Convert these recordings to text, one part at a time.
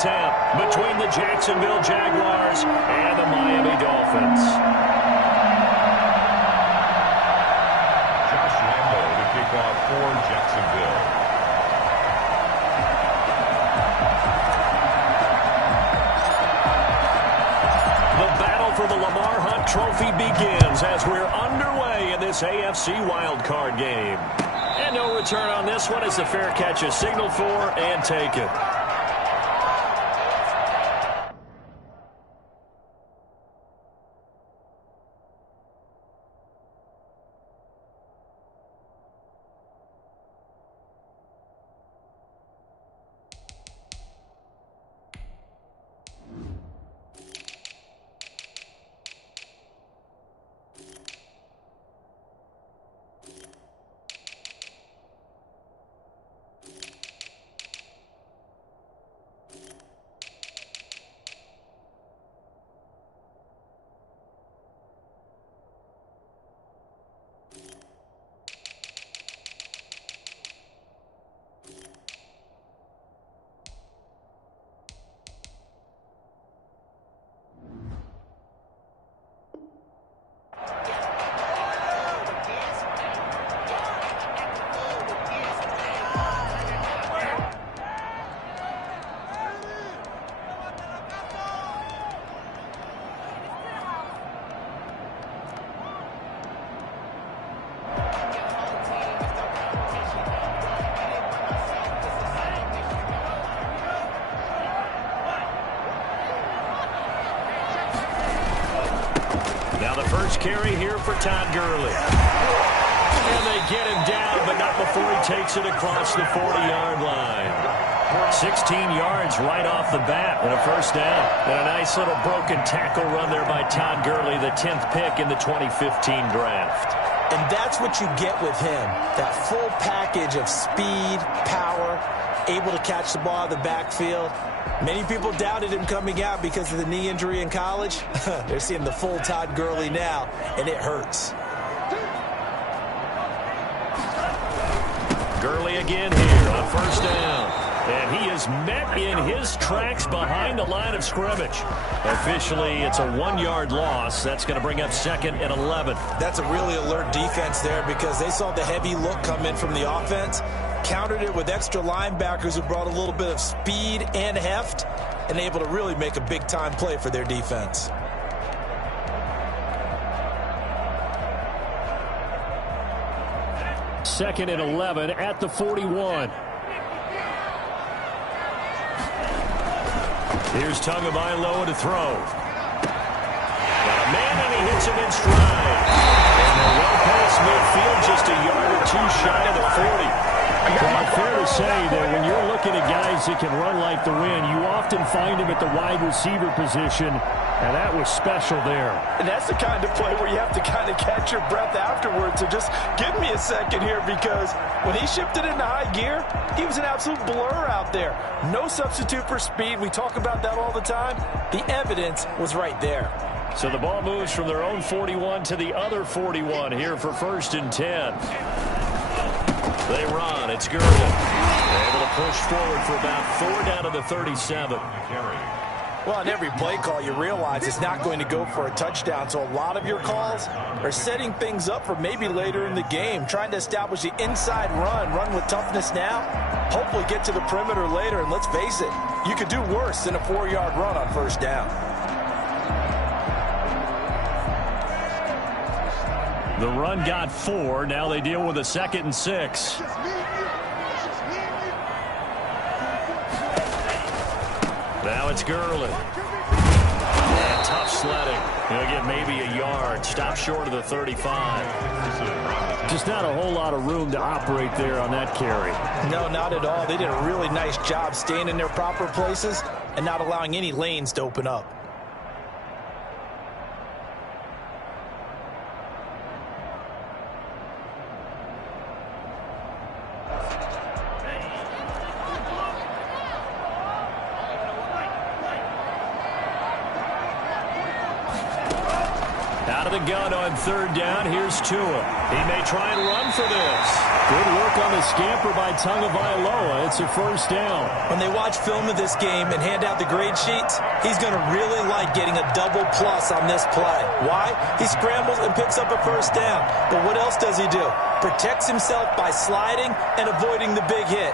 attempt between the Jacksonville Jaguars and the Miami Dolphins. Josh Lambo to kick off for Jacksonville. The battle for the Lamar Hunt Trophy begins as we're underway in this AFC wildcard game. And no return on this one as the fair catch is signaled for and taken. Now the first carry here for Todd Gurley. And they get him down, but not before he takes it across the 40-yard line. 16 yards right off the bat and a first down. And a nice little broken tackle run there by Todd Gurley, the 10th pick in the 2015 draft. And that's what you get with him, that full package of speed, power, able to catch the ball in the backfield. Many people doubted him coming out because of the knee injury in college. They're seeing the full Todd Gurley now, and it hurts. Gurley again here on first down. And he is met in his tracks behind the line of scrimmage. Officially, it's a 1-yard loss. That's going to bring up 2nd and 11. That's a really alert defense there because they saw the heavy look come in from the offense, countered it with extra linebackers who brought a little bit of speed and heft, and able to really make a big-time play for their defense. Second and 11 at the 41. Here's Tagovailoa to throw. Got a man, and he hits him in stride. And they're well past midfield, just a yard or two shy of the 40. Well, fair to say that when you're looking at guys that can run like the wind, you often find him at the wide receiver position, and that was special there. And that's the kind of play where you have to kind of catch your breath afterwards. So just give me a second here, because when he shifted into high gear, he was an absolute blur out there. No substitute for speed. We talk about that all the time. The evidence was right there. So the ball moves from their own 41 to the other 41 here for 1st and 10. They run. It's Gurley. Able to push forward for about 4 down to the 37. Well, on every play call, you realize it's not going to go for a touchdown. So a lot of your calls are setting things up for maybe later in the game, trying to establish the inside run with toughness now, hopefully get to the perimeter later. And let's face it, you could do worse than a 4-yard run on first down. The run got 4. Now they deal with a 2nd and 6. Now it's Gurley. And tough sledding. He'll get maybe a yard. Stop short of the 35. Just not a whole lot of room to operate there on that carry. No, not at all. They did a really nice job staying in their proper places and not allowing any lanes to open up. Out of the gun on third down, here's Tua. He may try and run for this. Good work on the scamper by Tagovailoa. It's a first down. When they watch film of this game and hand out the grade sheets, he's going to really like getting a double plus on this play. Why? He scrambles and picks up a first down. But what else does he do? Protects himself by sliding and avoiding the big hit.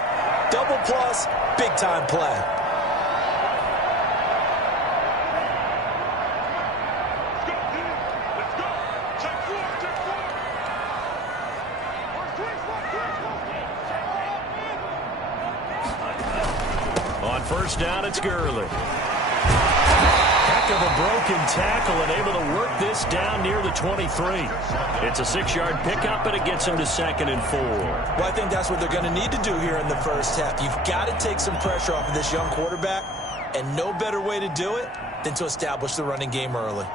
Double plus, big-time play. On first down, it's Gurley. Heck of a broken tackle and able to work this down near the 23. It's a 6-yard pickup, and it gets him to 2nd and 4. Well, I think that's what they're going to need to do here in the first half. You've got to take some pressure off of this young quarterback, and no better way to do it than to establish the running game early.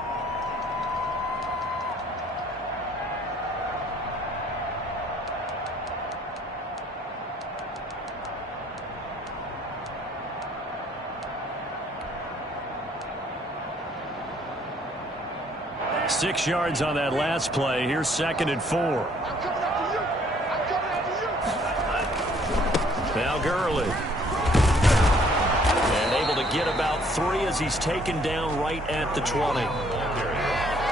Six yards on that last play. Here's 2nd and 4. Now Gurley. And able to get about 3 as he's taken down right at the 20.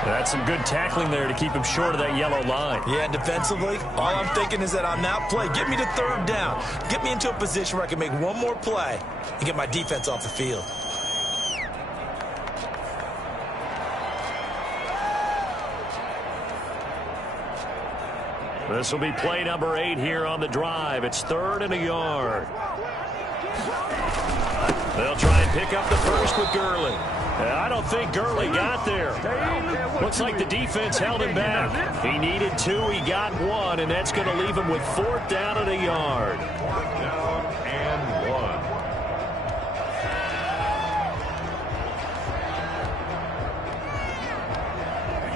That's some good tackling there to keep him short of that yellow line. Yeah, and defensively, all I'm thinking is that on that play, get me to third down. Get me into a position where I can make one more play and get my defense off the field. This will be play number 8 here on the drive. It's 3rd and a yard. They'll try and pick up the first with Gurley. I don't think Gurley got there. Looks like the defense held him back. He needed 2. He got 1, and that's going to leave him with 4th down and a yard. 4th down and 1.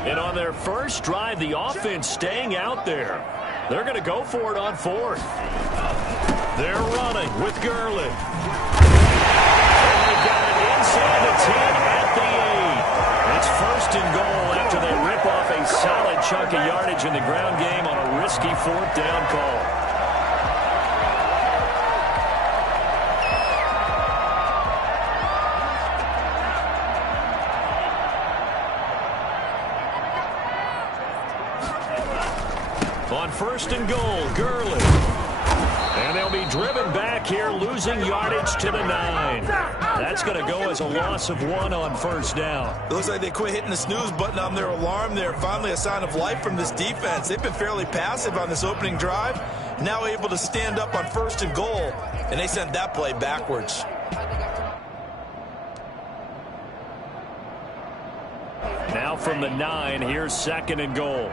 And on their first drive, the offense staying out there. They're going to go for it on 4th. They're running with Gurley. And they got it inside the 10 at the 8. It's 1st and goal after they rip off a solid chunk of yardage in the ground game on a risky 4th down call. On 1st and goal, Gurley. And they'll be driven back here, losing yardage to the 9. That's going to go as a loss of 1 on 1st down. It looks like they quit hitting the snooze button on their alarm there. Finally a sign of life from this defense. They've been fairly passive on this opening drive. Now able to stand up on 1st and goal, and they sent that play backwards. Now from the 9, here's 2nd and goal.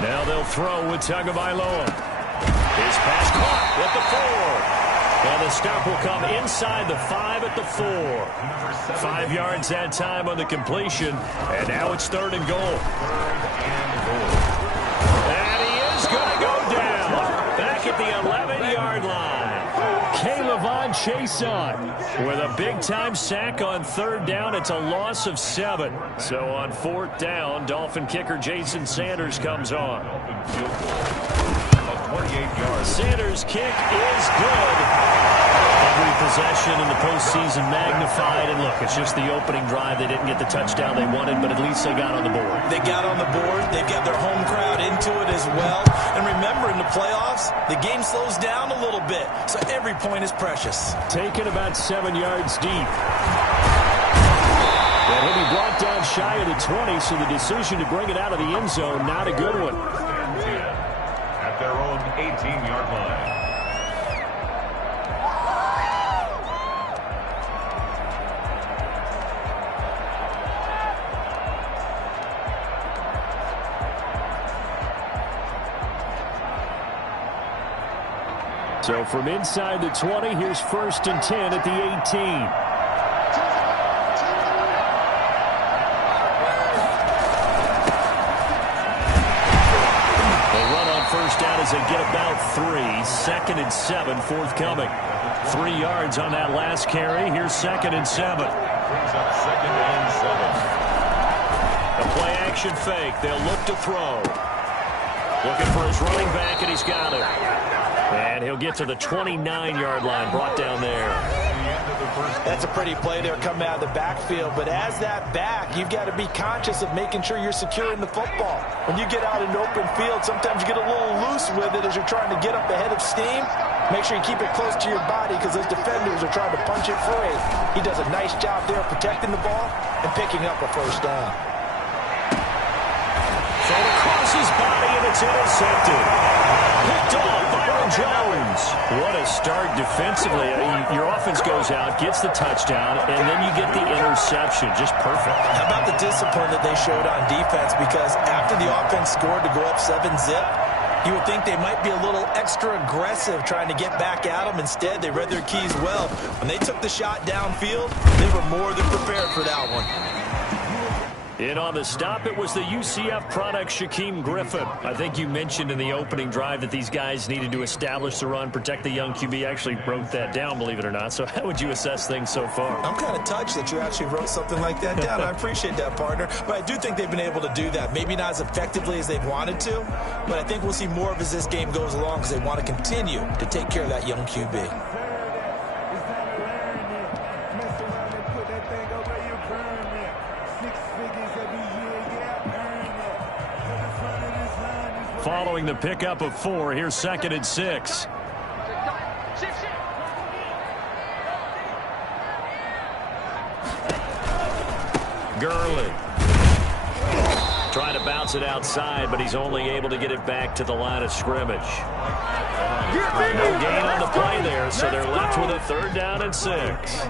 Now they'll throw with Tagovailoa. His pass caught with the 4. And the stop will come inside the 5 at the 4. 5 yards that time on the completion. And now it's 3rd and goal. And he is going to go down. Back at the 11-yard line. K'Lavon Chaisson with a big-time sack on 3rd down. It's a loss of 7. So on 4th down, Dolphin kicker Jason Sanders comes on. 28 yards. Sanders' kick is good. Every possession in the postseason magnified. And look, it's just the opening drive. They didn't get the touchdown they wanted, but at least they got on the board. They got on the board. They've got their home crowd into it as well. And remember, in the playoffs, the game slows down a little bit, so every point is precious. Taken about 7 yards deep. And he'll be brought down shy of the 20, so the decision to bring it out of the end zone, not a good one. At their own 18-yard line. So from inside the 20, here's 1st and 10 at the 18. They run on 1st down as they get about 3, 2nd and 7, forthcoming. 3 yards on that last carry. Here's 2nd and 7. Brings up 2nd and 7. A play action fake. They'll look to throw. Looking for his running back, and he's got it. And he'll get to the 29-yard line, brought down there. That's a pretty play there coming out of the backfield. But as that back, you've got to be conscious of making sure you're securing the football. When you get out in open field, sometimes you get a little loose with it as you're trying to get up ahead of steam. Make sure you keep it close to your body because those defenders are trying to punch it free. He does a nice job there protecting the ball and picking up a first down. Thrown across his body, and it's intercepted. Picked off Byron Jones. What a start defensively. Your offense goes out, gets the touchdown, and then you get the interception. Just perfect. How about the discipline that they showed on defense? Because after the offense scored to go up 7-zip, you would think they might be a little extra aggressive trying to get back at them. Instead, they read their keys well. When they took the shot downfield, they were more than prepared for that one. In on the stop, it was the UCF product, Shaquem Griffin. I think you mentioned in the opening drive that these guys needed to establish the run, protect the young QB. Actually wrote that down, believe it or not. So how would you assess things so far? I'm kind of touched that you actually wrote something like that down. I appreciate that, partner. But I do think they've been able to do that. Maybe not as effectively as they've wanted to, but I think we'll see more of as this game goes along because they want to continue to take care of that young QB. Following the pickup of 4, here's 2nd and 6. Gurley. Trying to bounce it outside, but he's only able to get it back to the line of scrimmage. No gain on the play there, so they're left with a 3rd down and 6.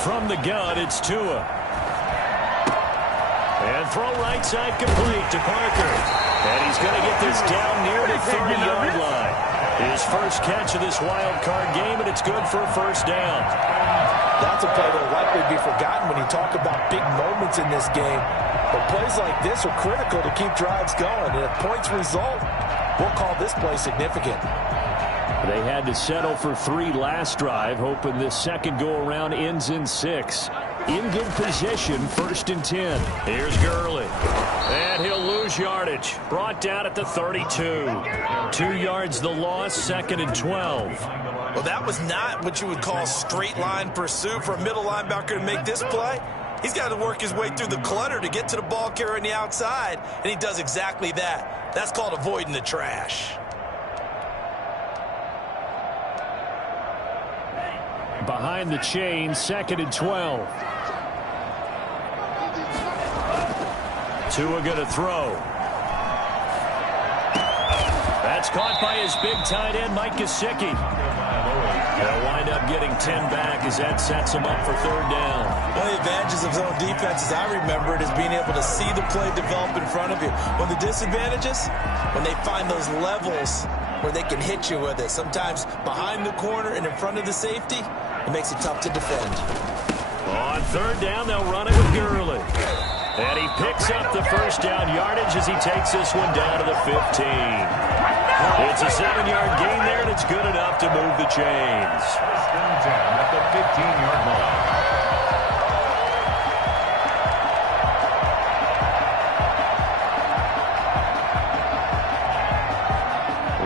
From the gun, it's Tua. And throw right side complete to Parker. And he's going to get this down near the 30-yard line. His first catch of this wild card game, and it's good for a first down. That's a play that will likely be forgotten when you talk about big moments in this game. But plays like this are critical to keep drives going. And if points result, we'll call this play significant. They had to settle for 3 last drive, hoping this second go-around ends in 6. In good position, 1st and 10. Here's Gurley. And he'll lose yardage. Brought down at the 32. 2 yards the loss, 2nd and 12. Well, that was not what you would call straight line pursuit for a middle linebacker to make this play. He's got to work his way through the clutter to get to the ball carrier on the outside, and he does exactly that. That's called avoiding the trash. Behind the chain, 2nd and 12. Tua going to throw. That's caught by his big tight end, Mike Gesicki. They'll wind up getting 10 back as that sets him up for 3rd down. One of the advantages of zone defense, as I remember it, is being able to see the play develop in front of you. One of the disadvantages, when they find those levels where they can hit you with it. Sometimes behind the corner and in front of the safety, it makes it tough to defend. On 3rd down, they'll run it with Gurley. And he picks up the first down yardage as he takes this one down to the 15. It's a 7-yard gain there, and it's good enough to move the chains. 1st and 10 at the 15-yard line.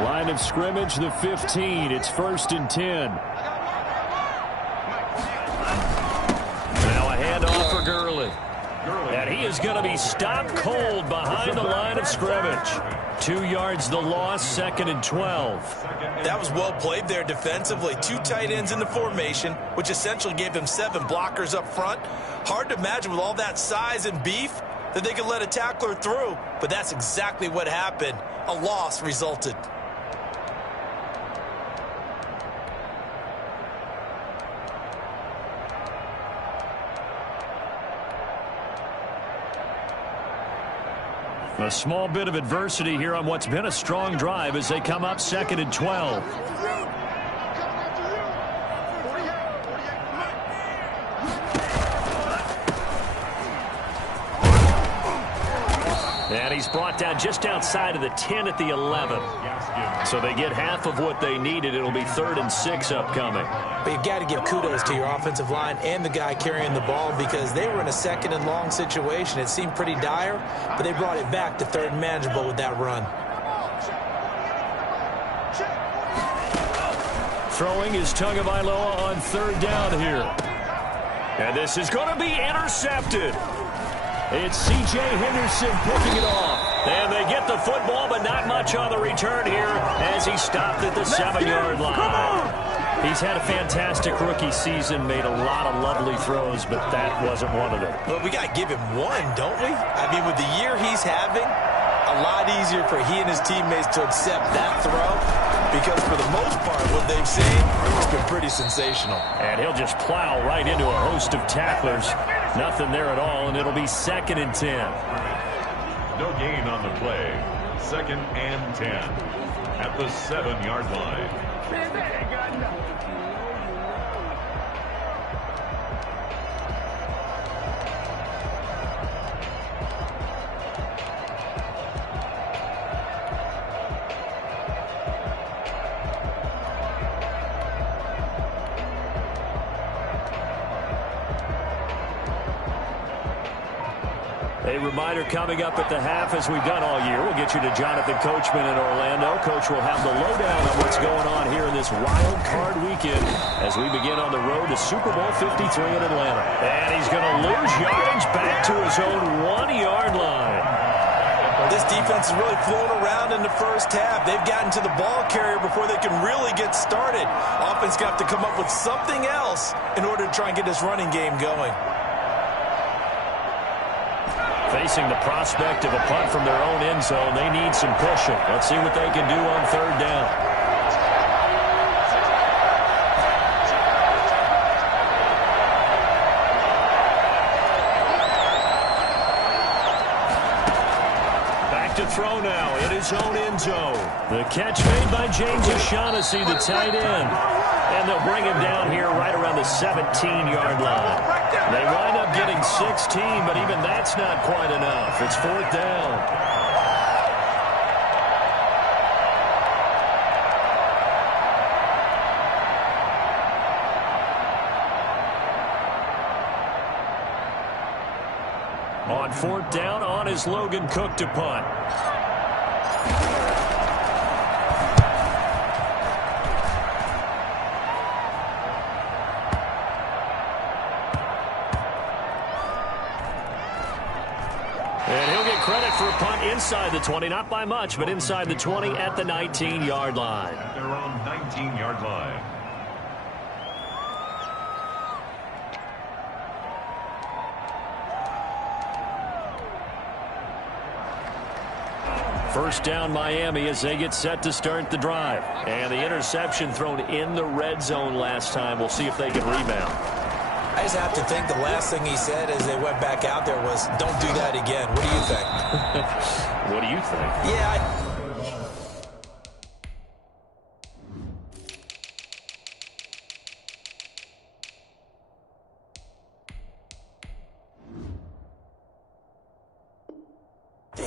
Line of scrimmage, the 15. It's 1st and 10. Now a handoff for Gurley. And he is going to be stopped cold behind the line of scrimmage. 2 yards the loss, 2nd and 12. That was well played there defensively. 2 tight ends in the formation, which essentially gave them 7 blockers up front. Hard to imagine with all that size and beef that they could let a tackler through, but that's exactly what happened. A loss resulted. A small bit of adversity here on what's been a strong drive as they come up 2nd and 12. And he's brought down just outside of the 10 at the 11. So they get half of what they needed. It'll be 3rd and 6 upcoming. But you've got to give kudos to your offensive line and the guy carrying the ball because they were in a 2nd and long situation. It seemed pretty dire, but they brought it back to 3rd and manageable with that run. Throwing is Tagovailoa on 3rd down here. And this is going to be intercepted. It's C.J. Henderson picking it off. And they get the football, but not much on the return here as he stopped at the 7-yard line. He's had a fantastic rookie season, made a lot of lovely throws, but that wasn't one of them. But we got to give him one, don't we? I mean, with the year he's having, a lot easier for he and his teammates to accept that throw because for the most part, what they've seen, it's been pretty sensational. And he'll just plow right into a host of tacklers. Nothing there at all, and it'll be 2nd and 10. No gain on the play. 2nd and 10 at the 7-yard line. A reminder coming up at the half, as we've done all year. We'll get you to Jonathan Coachman in Orlando. Coach will have the lowdown on what's going on here in this wild card weekend as we begin on the road to Super Bowl 53 in Atlanta. And he's going to lose yardage back to his own 1-yard line. This defense is really flown around in the first half. They've gotten to the ball carrier before they can really get started. Offense got to come up with something else in order to try and get this running game going. Facing the prospect of a punt from their own end zone, they need some cushion. Let's see what they can do on 3rd down. Back to throw now in his own end zone. The catch made by James O'Shaughnessy, the tight end. And they'll bring him down here right around the 17-yard line. They wind up getting 16, but even that's not quite enough. It's 4th down. On 4th down, on is Logan Cook to punt. For a punt inside the 20, not by much, but inside the 20 at the 19-yard line. At their own 19-yard line. First down Miami as they get set to start the drive. And the interception thrown in the red zone last time. We'll see if they can rebound. I just have to think the last thing he said as they went back out there was, don't do that again. What do you think? What do you think?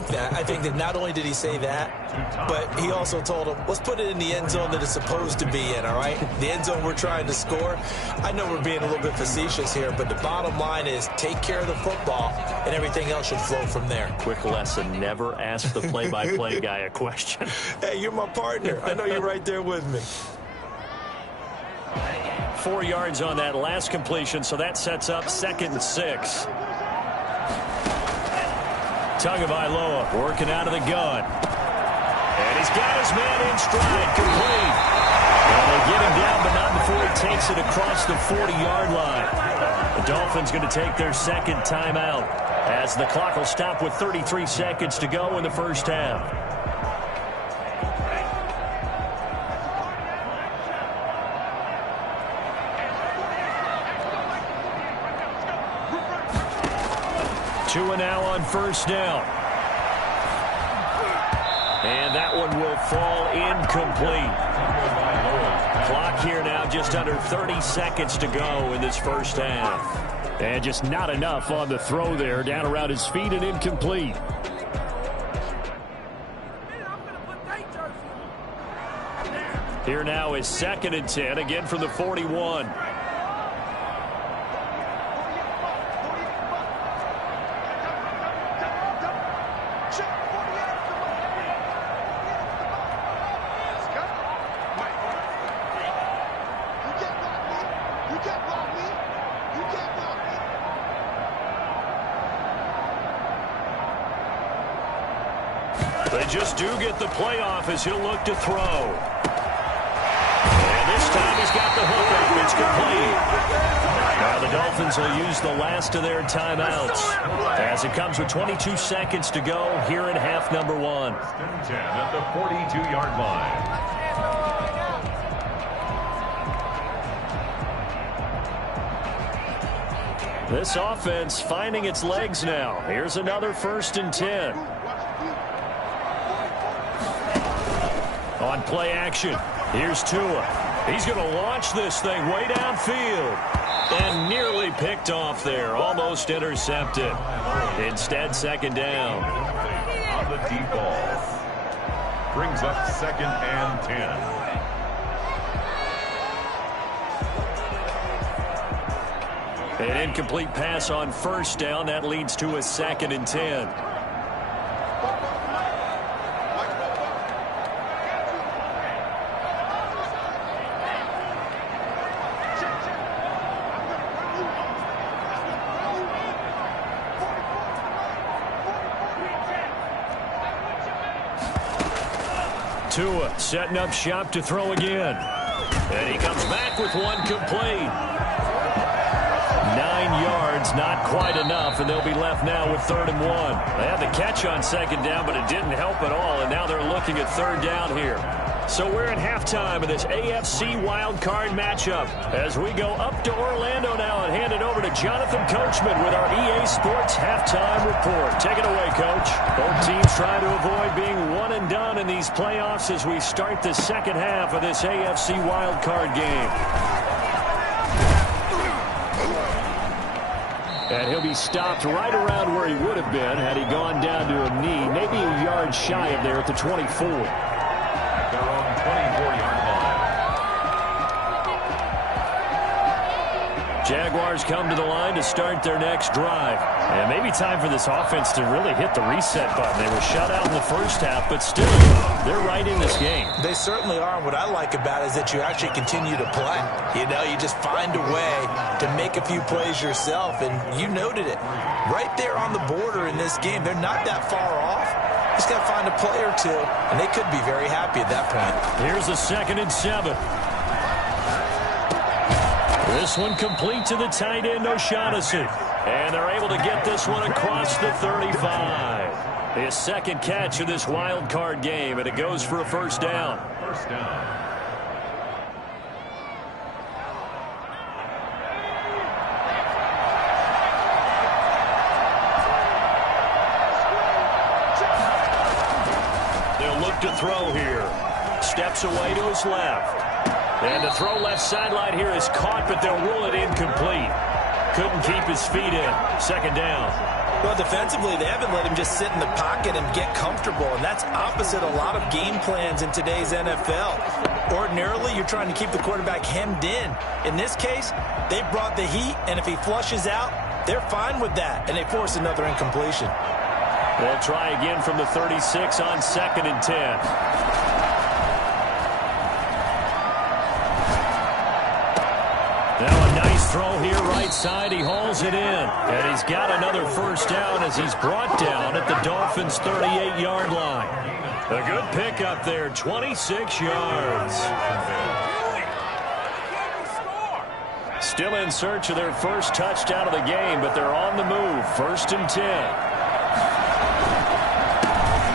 Yeah, I think that not only did he say that, but he also told him, let's put it in the end zone that it's supposed to be in, all right? The end zone we're trying to score. I know we're being a little bit facetious here, but the bottom line is take care of the football, and everything else should flow from there. Quick lesson, never ask the play-by-play guy a question. Hey, you're my partner. I know you're right there with me. 4 yards on that last completion, so that sets up 2nd and 6. Tagovailoa working out of the gun. And he's got his man in stride, complete. And they get him down, but not before he takes it across the 40-yard line. The Dolphins going to take their 2nd timeout as the clock will stop with 33 seconds to go in the first half. Two and now on first down. And that one will fall incomplete. Clock here now, just under 30 seconds to go in this first half. And just not enough on the throw there. Down around his feet and incomplete. Here now is 2nd and 10, again from the 41. They just do get the playoff as he'll look to throw. And this time he's got the hook up. It's complete. Now the Dolphins will use the last of their timeouts as it comes with 22 seconds to go here in half number 1. 10 at the 42-yard line. This offense finding its legs now. Here's another 1st and 10. On play action, here's Tua. He's going to launch this thing way downfield. And nearly picked off there. Almost intercepted. Instead, 2nd down. On the deep ball. Brings up 2nd and 10. An incomplete pass on 1st down. That leads to a 2nd and 10. Tua setting up shop to throw again. And he comes back with one complete. 9 yards, not quite enough, and they'll be left now with 3rd and 1. They had the catch on 2nd down, but it didn't help at all, and now they're looking at 3rd down here. So we're at halftime of this AFC wildcard matchup as we go up to Orlando now and hand it over to Jonathan Coachman with our EA Sports halftime report. Take it away, Coach. Both teams trying to avoid being one and done in these playoffs as we start the second half of this AFC wildcard game. And he'll be stopped right around where he would have been had he gone down to a knee, maybe a yard shy of there at the 24. Their own 24-yard line. Jaguars come to the line to start their next drive. And maybe time for this offense to really hit the reset button. They were shut out in the first half, but still, they're right in this game. They certainly are. What I like about it is that you actually continue to play. You know, you just find a way to make a few plays yourself, and you noted it. Right there on the border in this game, they're not that far off. Just got to find a play or two, and they could be very happy at that point. Here's a 2nd and 7. This one complete to the tight end, O'Shaughnessy. And they're able to get this one across the 35. His 2nd catch of this wild card game, and it goes for a 1st down. 1st down. They'll look to throw here. Steps away to his left. And the throw left sideline here is caught, but they'll rule it incomplete. Couldn't keep his feet in. 2nd down. Well, defensively, they haven't let him just sit in the pocket and get comfortable, and that's opposite a lot of game plans in today's NFL. Ordinarily, you're trying to keep the quarterback hemmed in. In this case, they brought the heat, and if he flushes out, they're fine with that, and they force another incompletion. They'll try again from the 36 on 2nd and 10. Now a nice throw here right side. He hauls it in. And he's got another 1st down as he's brought down at the Dolphins' 38-yard line. A good pickup there, 26 yards. Still in search of their first touchdown of the game, but they're on the move. 1st and 10.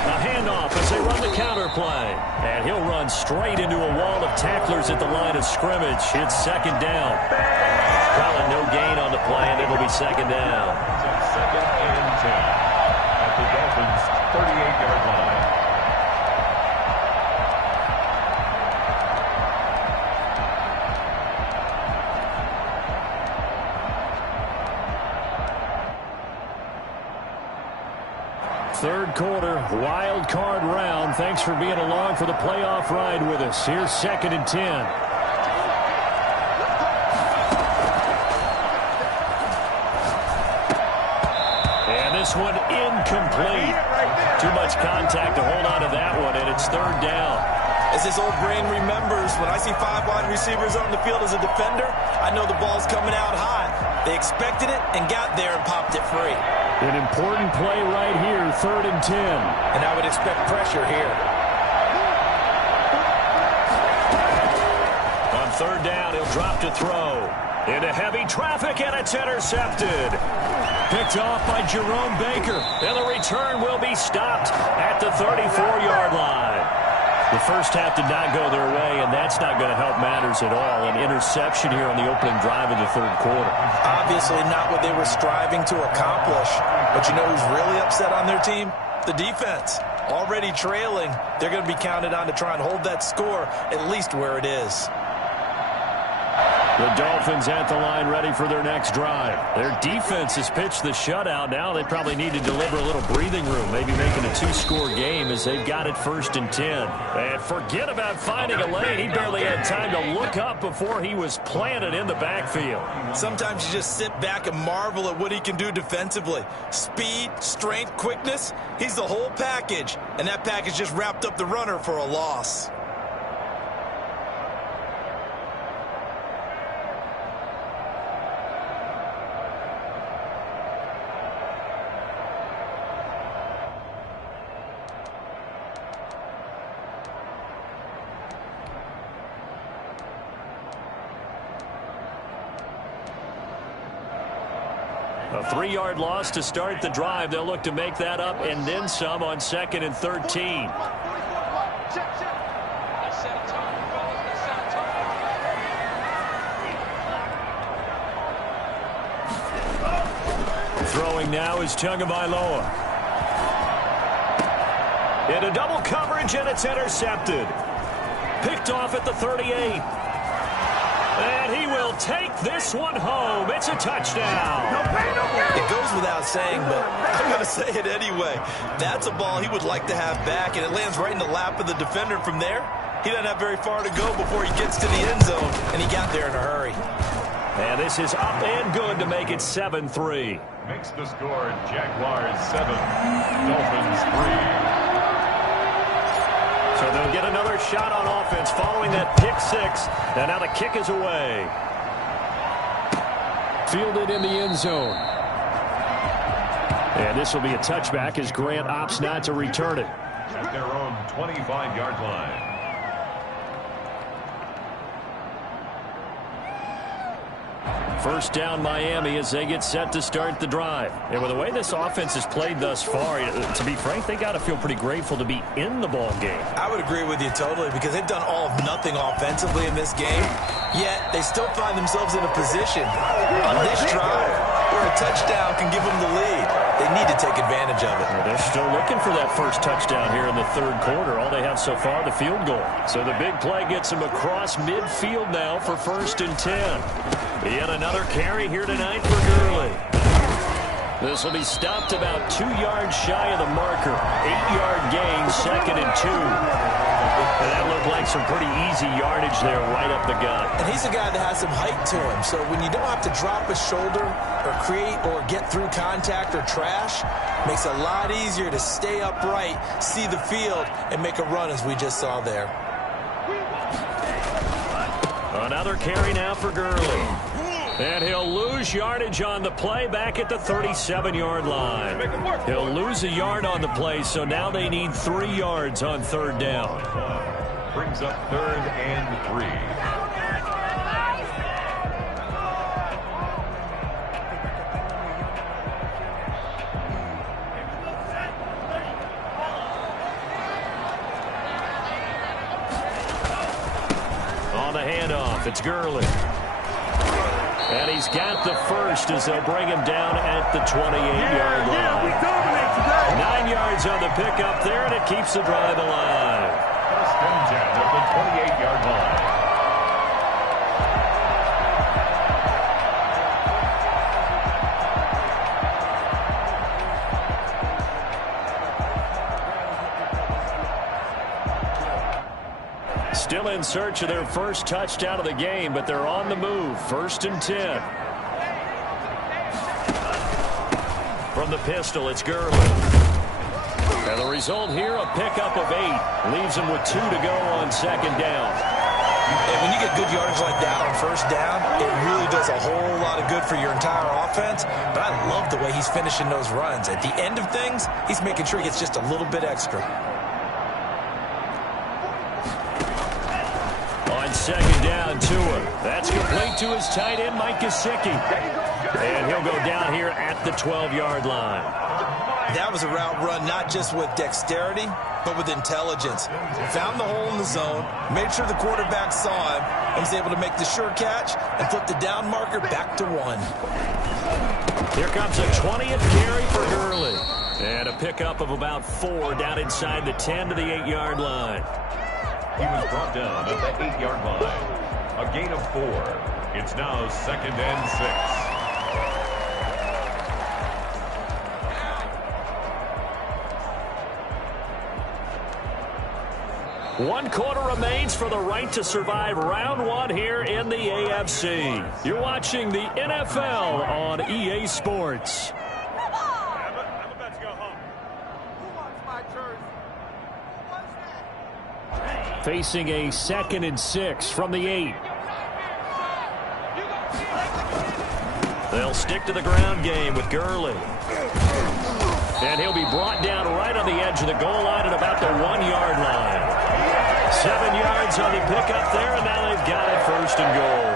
A handoff as they run the counter play. And he'll run straight into a wall of tacklers at the line of scrimmage. It's 2nd down. Calling no gain on the play, and it'll be 2nd down. 2nd and 10 at the Dolphins' 38-yard line. Third quarter, wild card round. Thanks for being along for the playoff ride with us. Here's 2nd and 10. This one incomplete. Too much contact to hold on to that one, and it's 3rd down. As his old brain remembers, when I see 5 wide receivers on the field as a defender, I know the ball's coming out hot. They expected it and got there and popped it free. An important play right here, 3rd and 10. And I would expect pressure here. On 3rd down, he'll drop to throw. Into heavy traffic, and it's intercepted. Picked off by Jerome Baker. And the return will be stopped at the 34-yard line. The first half did not go their way, and that's not going to help matters at all. An interception here on the opening drive of the 3rd quarter. Obviously not what they were striving to accomplish. But you know who's really upset on their team? The defense. Already trailing. They're going to be counted on to try and hold that score at least where it is. The Dolphins at the line ready for their next drive. Their defense has pitched the shutout. Now they probably need to deliver a little breathing room, maybe making a 2-score game as they've got it 1st and 10. And forget about finding a lane. He barely had time to look up before he was planted in the backfield. Sometimes you just sit back and marvel at what he can do defensively. Speed, strength, quickness, he's the whole package. And that package just wrapped up the runner for a loss. A 3-yard loss to start the drive. They'll look to make that up and then some on 2nd and 13. Throwing now is Tagovailoa. Into double coverage, and it's intercepted. Picked off at the 38. And he will take this one home. It's a touchdown. It goes without saying, but I'm going to say it anyway. That's a ball he would like to have back, and it lands right in the lap of the defender. From there, he doesn't have very far to go before he gets to the end zone, and he got there in a hurry. And this is up and good to make it 7-3. Makes the score Jaguars 7, Dolphins 3. So they'll get another shot on offense following that pick 6. And now the kick is away. Fielded in the end zone. And this will be a touchback as Grant opts not to return it. At their own 25-yard line. First down Miami as they get set to start the drive. And with the way this offense has played thus far, to be frank, they got to feel pretty grateful to be in the ball game. I would agree with you totally, because they've done all of nothing offensively in this game, yet they still find themselves in a position on this drive where a touchdown can give them the lead. They need to take advantage of it. Well, they're still looking for that first touchdown here in the 3rd quarter. All they have so far, the field goal. So the big play gets them across midfield now for 1st and 10. Yet another carry here tonight for Gurley. This will be stopped about 2 yards shy of the marker. 8-yard gain, 2nd and 2. And that looked like some pretty easy yardage there right up the gut. And he's a guy that has some height to him, so when you don't have to drop a shoulder or create or get through contact or trash, makes it a lot easier to stay upright, see the field, and make a run as we just saw there. Another carry now for Gurley. And he'll lose yardage on the play back at the 37-yard line. He'll lose a yard on the play, so now they need 3 yards on 3rd down. Brings up 3rd and 3. On the handoff, it's Gurley. And he's got the first as they'll bring him down at the 28-yard line. 9 yards on the pickup there, and it keeps the drive alive. First and 10 at the 28-yard line. Still in search of their first touchdown of the game, but they're on the move. 1st and 10. From the pistol, it's Gurley. And the result here, a pickup of 8. Leaves him with 2 to go on 2nd down. And when you get good yardage like that on 1st down, it really does a whole lot of good for your entire offense. But I love the way he's finishing those runs. At the end of things, he's making sure he gets just a little bit extra. On 2nd down, Tua. That's complete to his tight end, Mike Gesicki. And he'll go down here at the 12-yard line. That was a route run not just with dexterity, but with intelligence. Found the hole in the zone, made sure the quarterback saw him, and was able to make the sure catch and flip the down marker back to 1. Here comes a 20th carry for Gurley. And a pickup of about 4 down inside the 10 to the 8-yard line. He was brought down at the 8-yard line. A gain of 4. It's now 2nd and 6. One quarter remains for the right to survive round 1 here in the AFC. You're watching the NFL on EA Sports. Facing a 2nd and 6 from the 8. They'll stick to the ground game with Gurley. And he'll be brought down right on the edge of the goal line at about the 1-yard line. 7 yards on the pickup there, and now they've got it 1st and goal.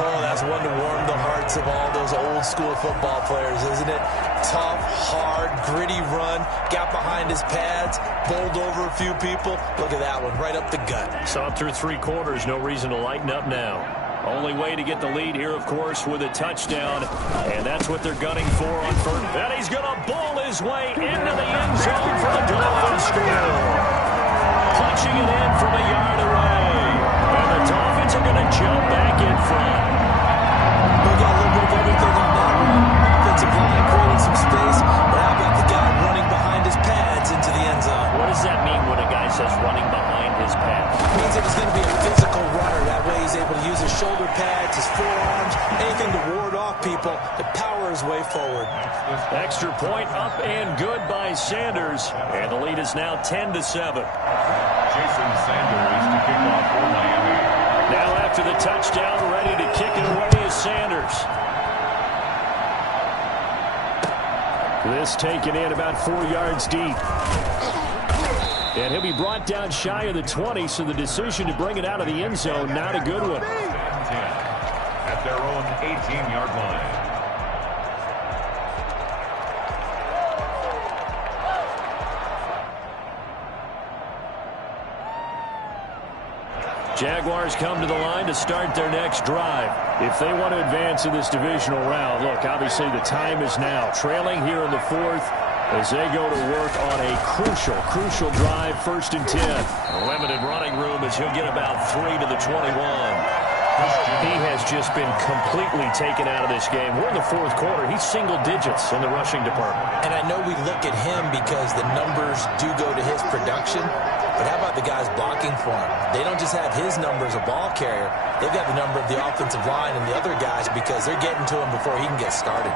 Oh, that's one to warm the hearts of all those old-school football players, isn't it? Tough, hard, gritty run, got behind his pads, bowled over a few people. Look at that one, right up the gut. Saw through 3 quarters, no reason to lighten up now. Only way to get the lead here, of course, with a touchdown, and that's what they're gunning for on 1st. And he's going to bowl his way into the end zone for the Dolphins score. Punching it in from a yard away. And the Dolphins are going to jump back in front. We got a little bit of everything on that one. Offensive line creating some space, but how about the guy running behind his pads into the end zone? What does that mean when a guy says running behind his pads? It means that he's going to be a physical runner. That way he's able to use his shoulder pads, his forearms, anything to ward off people to power his way forward. Extra point up and good by Sanders. And the lead is now 10-7. Jason Sanders to kick off for Miami. Now after the touchdown, ready to kick it away is Sanders. This taken in about 4 yards deep. And he'll be brought down shy of the 20, so the decision to bring it out of the end zone, not a good one. 10 at their own 18-yard line. Jaguars come to the line to start their next drive. If they want to advance in this divisional round, look, obviously the time is now. Trailing here in the 4th as they go to work on a crucial drive, 1st and 10. A limited running room as he'll get about 3 to the 21. He has just been completely taken out of this game. We're in the 4th quarter. He's single digits in the rushing department. And I know we look at him because the numbers do go to his production. But how about the guys blocking for him? They don't just have his number as a ball carrier. They've got the number of the offensive line and the other guys because they're getting to him before he can get started.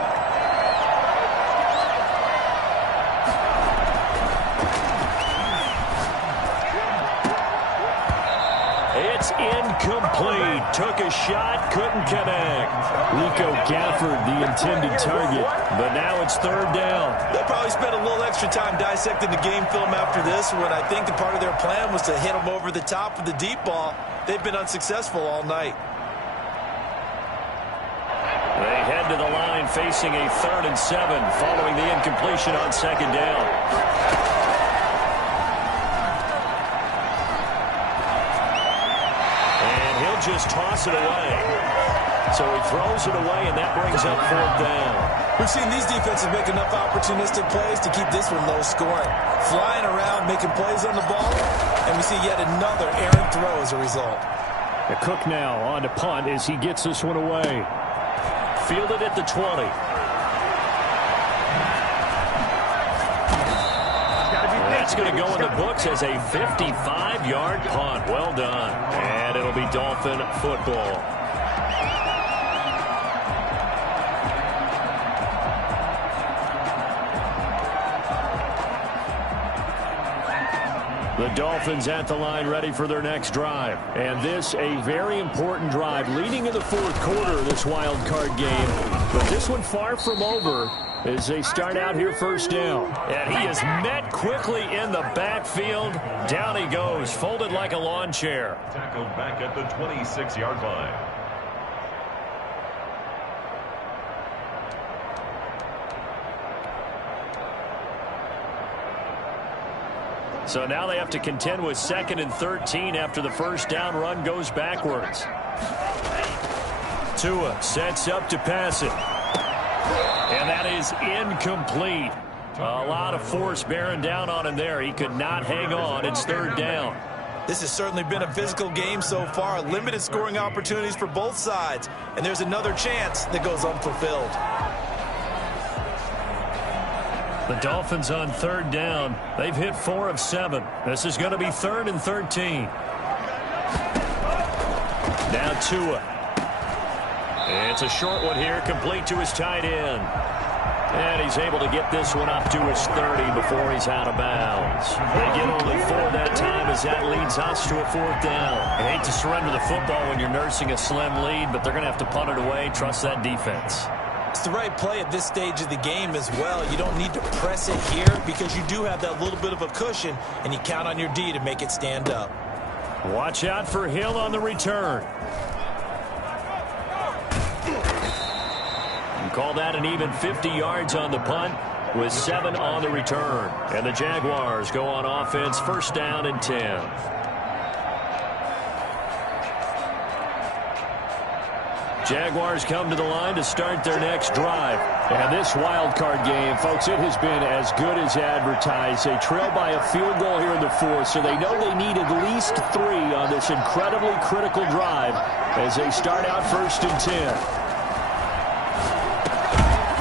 It's incomplete. Took a shot, couldn't connect. Rico Gafford, the intended target, but now it's 3rd down. They'll probably spend a little extra time dissecting the game film after this one. I think the part of their plan was to hit them over the top with the deep ball. They've been unsuccessful all night. They head to the line facing a 3rd and 7 following the incompletion on 2nd down. Just toss it away. So he throws it away, and that brings up 4th down. We've seen these defenses make enough opportunistic plays to keep this one low scoring. Flying around, making plays on the ball, and we see yet another errant throw as a result. The Cook now on to punt as he gets this one away. Fielded at the 20. That's that's going to go in the books as a 55-yard punt. Well done. And it'll be Dolphin football. The Dolphins at the line ready for their next drive. And this a very important drive leading in the fourth quarter of this wild card game. But this one far from over as they start out here first down. And he is met quickly in the backfield. Down he goes, folded like a lawn chair. Tackled back at the 26-yard line. So now they have to contend with 2nd and 13 after the first down run goes backwards. Tua sets up to pass it. And that is incomplete. A lot of force bearing down on him there. He could not hang on. It's 3rd down. This has certainly been a physical game so far. Limited scoring opportunities for both sides. And there's another chance that goes unfulfilled. The Dolphins on 3rd down. They've hit 4 of 7. This is going to be 3rd and 13. Now Tua. It's a short one here, complete to his tight end. And he's able to get this one up to his 30 before he's out of bounds. They get only 4 that time as that leads us to a 4th down. I hate to surrender the football when you're nursing a slim lead, but they're going to have to punt it away. Trust that defense. It's the right play at this stage of the game as well. You don't need to press it here because you do have that little bit of a cushion, and you count on your D to make it stand up. Watch out for Hill on the return. You call that an even 50 yards on the punt with 7 on the return. And the Jaguars go on offense, 1st down and 10. Jaguars come to the line to start their next drive. And this wild card game, folks, it has been as good as advertised. They trail by a field goal here in the 4th, so they know they need at least 3 on this incredibly critical drive as they start out 1st and 10.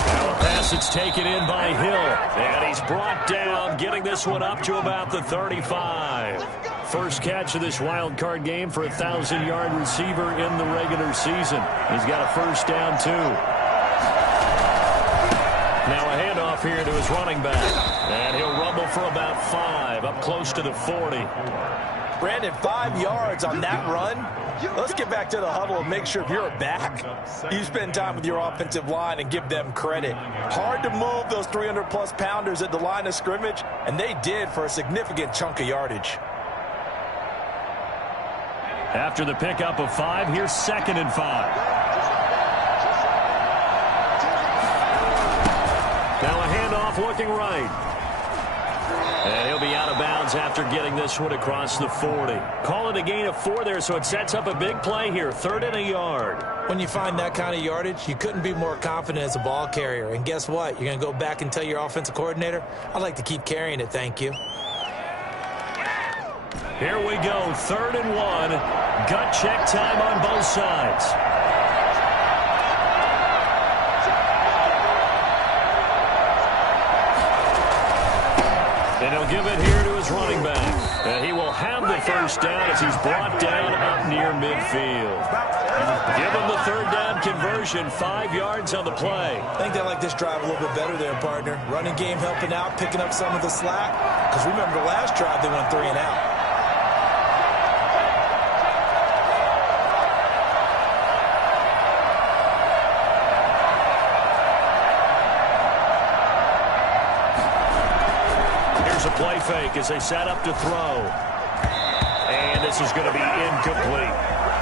Now a pass that's taken in by Hill, and he's brought down, getting this one up to about the 35. First catch of this wild card game for a 1,000-yard receiver in the regular season. He's got a 1st down, too. Now a handoff here to his running back. And he'll rumble for about 5, up close to the 40. Brandon, 5 yards on that run. Let's get back to the huddle and make sure if you're back, you spend time with your offensive line and give them credit. Hard to move those 300-plus pounders at the line of scrimmage, and they did for a significant chunk of yardage. After the pickup of 5, here's 2nd and 5. Now a handoff looking right. And he'll be out of bounds after getting this one across the 40. Call it a gain of 4 there, so it sets up a big play here, 3rd and a yard. When you find that kind of yardage, you couldn't be more confident as a ball carrier. And guess what? You're going to go back and tell your offensive coordinator, I'd like to keep carrying it, thank you. Here we go, 3rd and 1. Gut check time on both sides. And he'll give it here to his running back. And he will have the 1st down as he's brought down up near midfield. Give him the 3rd down conversion, 5 yards on the play. I think they like this drive a little bit better there, partner. Running game helping out, picking up some of the slack. Because remember the last drive, they went 3 and out. Play fake as they set up to throw. And this is going to be incomplete.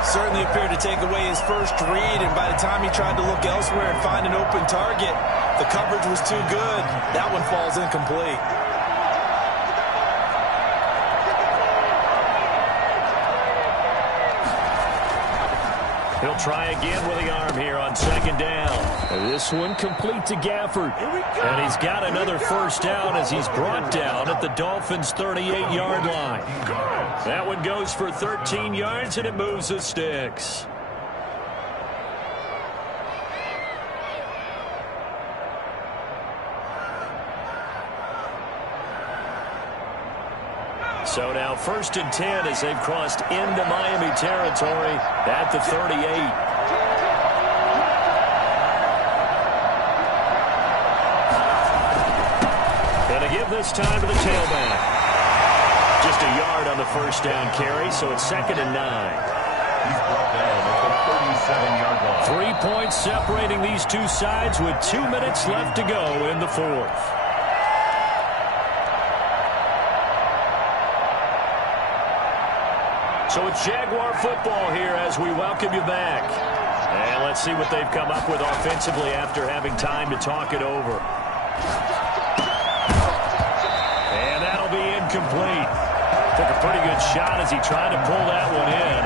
Certainly appeared to take away his first read, and by the time he tried to look elsewhere and find an open target, the coverage was too good. That one falls incomplete. He'll try again with the arm here on 2nd down. This one complete to Gafford. And he's got another 1st down as he's brought down at the Dolphins' 38-yard line. That one goes for 13 yards, and it moves the sticks. So now 1st and 10 as they've crossed into Miami territory at the 38. And to give this time to the tailback. Just a yard on the first down carry, so it's 2nd and 9. He's brought down at the 37-yard line. 3 points separating these two sides with 2 minutes left to go in the fourth. So it's Jaguar football here as we welcome you back. And let's see what they've come up with offensively after having time to talk it over. And that'll be incomplete. Took a pretty good shot as he tried to pull that one in.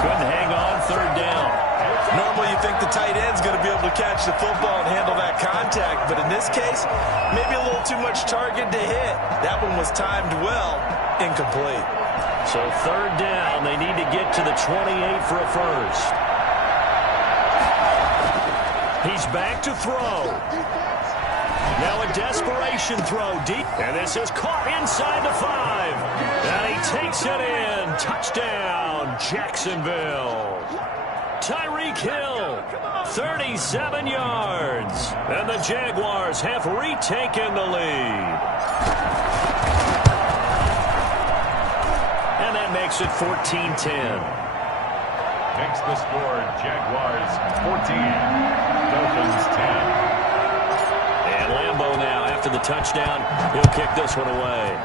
Couldn't hang on, 3rd down. Normally you think the tight end's going to be able to catch the football and handle that contact, but in this case, maybe a little too much target to hit. That one was timed well, incomplete. So 3rd down, they need to get to the 28 for a first. He's back to throw. Now a desperation throw deep. And this is caught inside the 5. And he takes it in. Touchdown, Jacksonville. Tyreek Hill, 37 yards. And the Jaguars have retaken the lead. And that makes it 14-10. Makes the score Jaguars 14, Dolphins 10. And Lambeau now, after the touchdown, he'll kick this one away.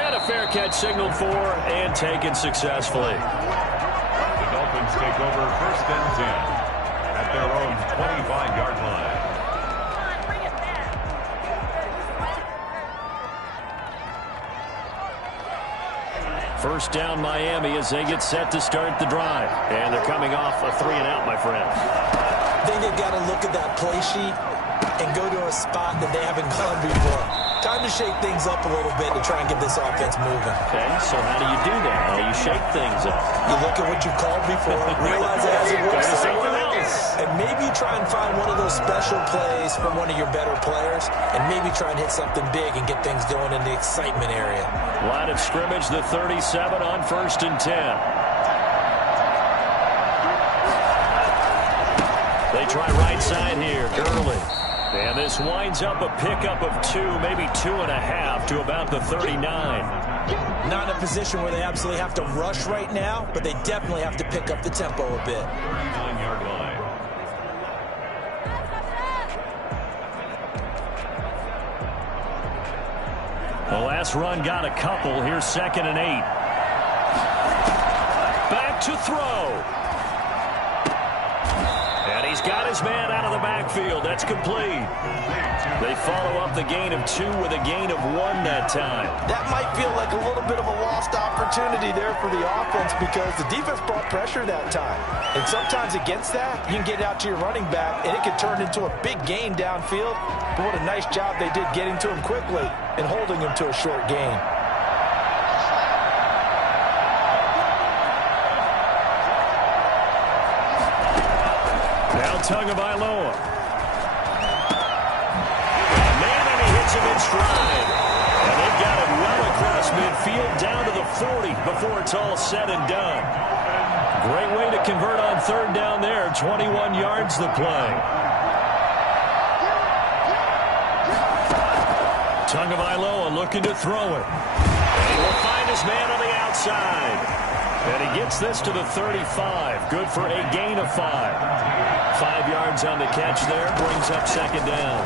And a fair catch signaled for and taken successfully. The Dolphins take over 1st and 10 at their own 25-yard line. First down Miami as they get set to start the drive. And they're coming off a 3-and-out, my friend. I think they've got to look at that play sheet and go to a spot that they haven't gone before. Time to shake things up a little bit to try and get this offense moving. Okay, so how do you do that? How do you shake things up? You look at what you called before, realize it hasn't worked somewhere else, and maybe you try and find one of those special plays from one of your better players, and maybe try and hit something big and get things going in the excitement area. Line of scrimmage, the 37 on 1st and 10. They try right side here early. And this winds up a pickup of 2, maybe 2.5 to about the 39. Not in a position where they absolutely have to rush right now, but they definitely have to pick up the tempo a bit. 39-yard line. The last run got a couple. Here's 2nd and 8. Back to throw. And he's got his man out of the backfield. That's complete. They follow up the gain of 2 with a gain of 1 that time. That might feel like a little bit of a lost opportunity there for the offense because the defense brought pressure that time. And sometimes against that, you can get out to your running back, and it can turn into a big gain downfield. But what a nice job they did getting to him quickly and holding him to a short gain. Now Tagovailoa. Man, and he hits him in stride. And they've got him well across midfield down to the 40 before it's all said and done. Great way to convert on 3rd down there. 21 yards the play. Tagovailoa looking to throw it. And he will find his man on the outside. And he gets this to the 35. Good for a gain of 5. 5 yards on the catch there. Brings up 2nd down.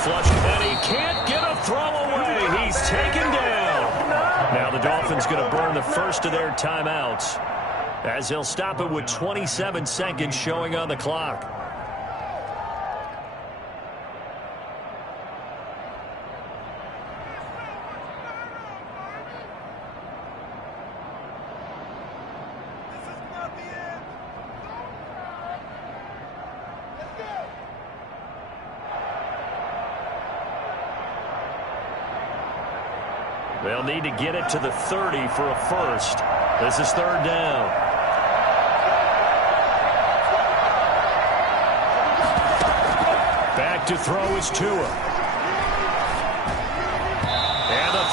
Flush, and he can't get a throw away. He's taken down. Now the Dolphins going to burn the first of their timeouts as they'll stop it with 27 seconds showing on the clock. They'll need to get it to the 30 for a first. This is 3rd down. Back to throw is Tua.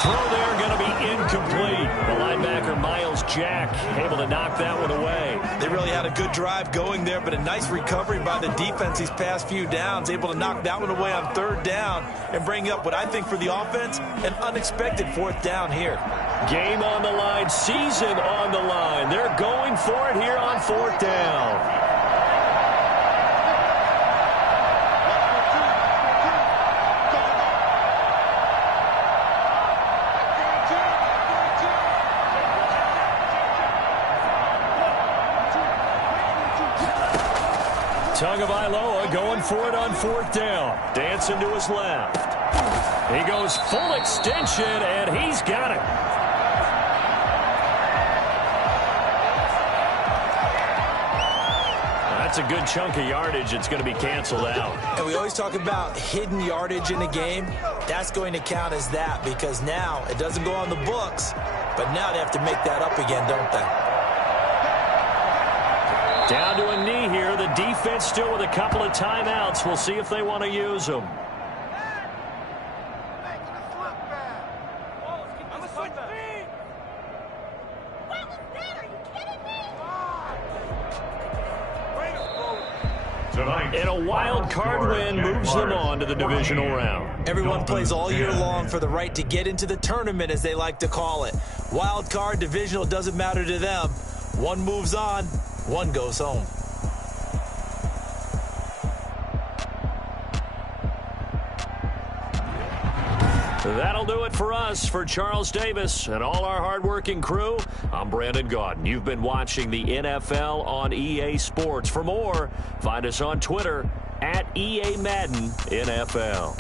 throw there going to be incomplete. The linebacker, Miles Jack, able to knock that one away. They really had a good drive going there, but a nice recovery by the defense these past few downs, able to knock that one away on third down and bring up what I think for the offense, an unexpected fourth down here. Game on the line, season on the line. They're going for it here on fourth down. Tagovailoa going for it on fourth down. Dancing to his left. He goes full extension, and he's got it. That's a good chunk of yardage. It's going to be canceled out. And we always talk about hidden yardage in a game. That's going to count as that because now it doesn't go on the books, but now they have to make that up again, don't they? Down to a knee here. The defense still with a couple of timeouts. We'll see if they want to use them. And a wild card win moves them on to the divisional round. Everyone plays all year long for the right to get into the tournament, as they like to call it. Wild card, divisional, doesn't matter to them. One moves on, one goes home. That'll do it for us. For Charles Davis and all our hardworking crew, I'm Brandon Gaudin. You've been watching the NFL on EA Sports. For more, find us on Twitter at EA Madden NFL.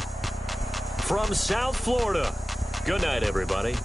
From South Florida, good night, everybody.